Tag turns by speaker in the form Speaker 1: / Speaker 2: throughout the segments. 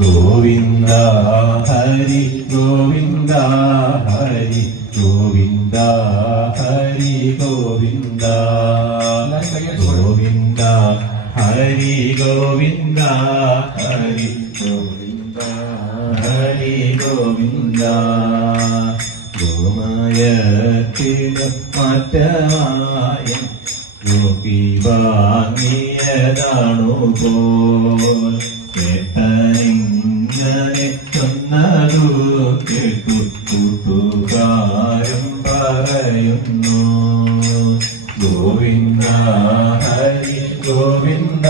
Speaker 1: ഗോവിന്ദ ഹരി ഗോവിന്ദ ഹരി ഗോവിന്ദ ഹരി ഗോവിന്ദ. ഗോവിന്ദ ഹരി ഗോവിന്ദ ഹരി ഗോവിന്ദ ഹരി ഗോവിന്ദ. ഗോമയത്തിന് മാറ്റമായ ഗോപി വാങ്ങിയതാണു പോൽ കൂട്ടുകാരും പറയുന്നു. ഗോവിന്ദ ഹരി ഗോവിന്ദ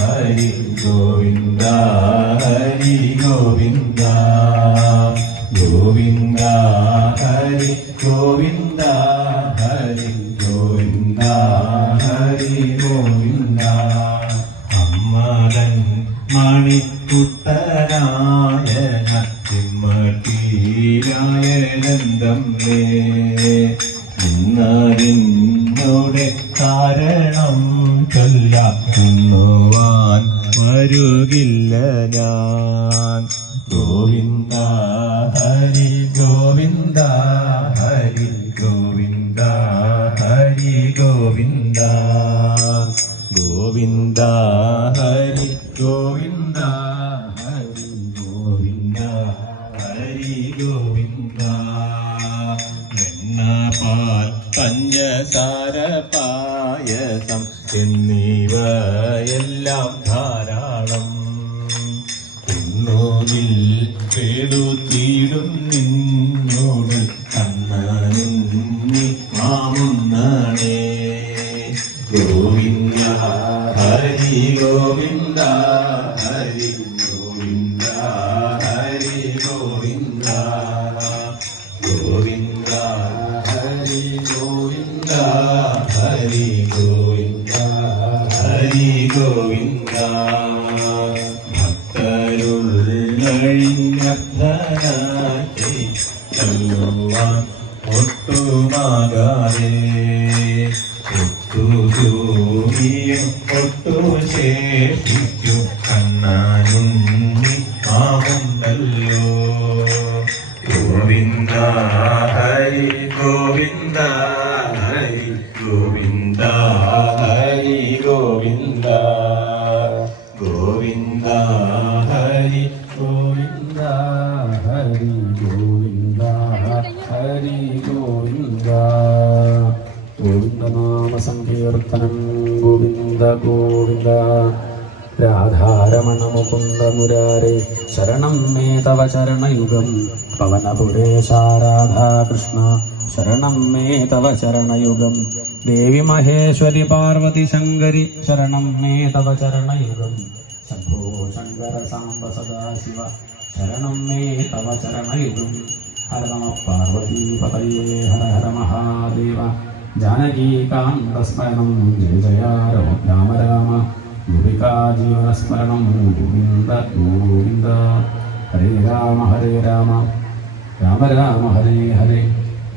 Speaker 1: ഹരി ഗോവിന്ദ ഹരി ഗോവിന്ദ. ഗോവിന്ദ ഹരി ഗോവിന്ദ ഹരി ഗോവിന്ദ ഹരി ഗോവിന്ദ. അമ്മതൻ മണിക്കുട്ടനായ തിമ്മട്ടീരായ നന്ദമ്മേ ഇന്നറിഞ്ഞോടെ കാരണം ചൊല്ലുവാൻ വരുകില്ല ഞാൻ. ഗോവിന്ദ ഹരി ഗോവിന്ദ ഹരി ഗോവിന്ദ ഹരി ഗോവിന്ദ. ഗോവിന്ദ വെണ്ണപാൽ പഞ്ചസാര പായസം എന്നിവയെല്ലാം ധാരാളം. ഉണ്ണോതിൽ തീടും നിന്നോട് കണ്ണി മാമുന്നാണേ. ഗോവിന്ദ ഹരി ഗോവിന്ദ ഹരി ഗോവിന്ദ ഹരി ഗോവിന്ദ. ഗോവിന്ദ ഹരി ഗോവിന്ദ ഭക്തരുള്ളഴിഞ്ഞി ഗോവിന്ദ ഹരി ഗോവിന്ദ. ഗോവിന്ദ ഹരി ഗോവിന്ദ ഗോവിന്ദ ഹരി ഗോവിന്ദ ഹരി ഗോവിന്ദ ഹരി ഗോവിന്ദ
Speaker 2: ഗോവിന്ദനാമ സങ്കീർത്തനം ഗോവിന്ദ ഗോവിന്ദ രാധാരമണ മുകുന്ദ മുരാരേ ശരണം മേ തവ ചരണയുഗം പവനപുരേശ രാധാകൃഷ്ണ ശരണം മേ തവ ചരണയുഗം ദേവി മഹേശ്വരി പാർവതി ശങ്കരി ശരണം മേ തവ ചരണയുഗം ശംഭോ ശങ്കര സാംബ സദാശിവ ശരണം മേ തവ ചരണയുഗം ഹര നമ പാർവതീപതയേ ഹര ഹര മഹാദേവ. ജാനകീകാന്തസ്മരണം ജയ ജയ രാമ രാമ ഗോപികാ ജീവനസ്മരണം ഗോവിന്ദ ഗോവിന്ദ. ഹരേ രാമ ഹരേ രാമ. രാമ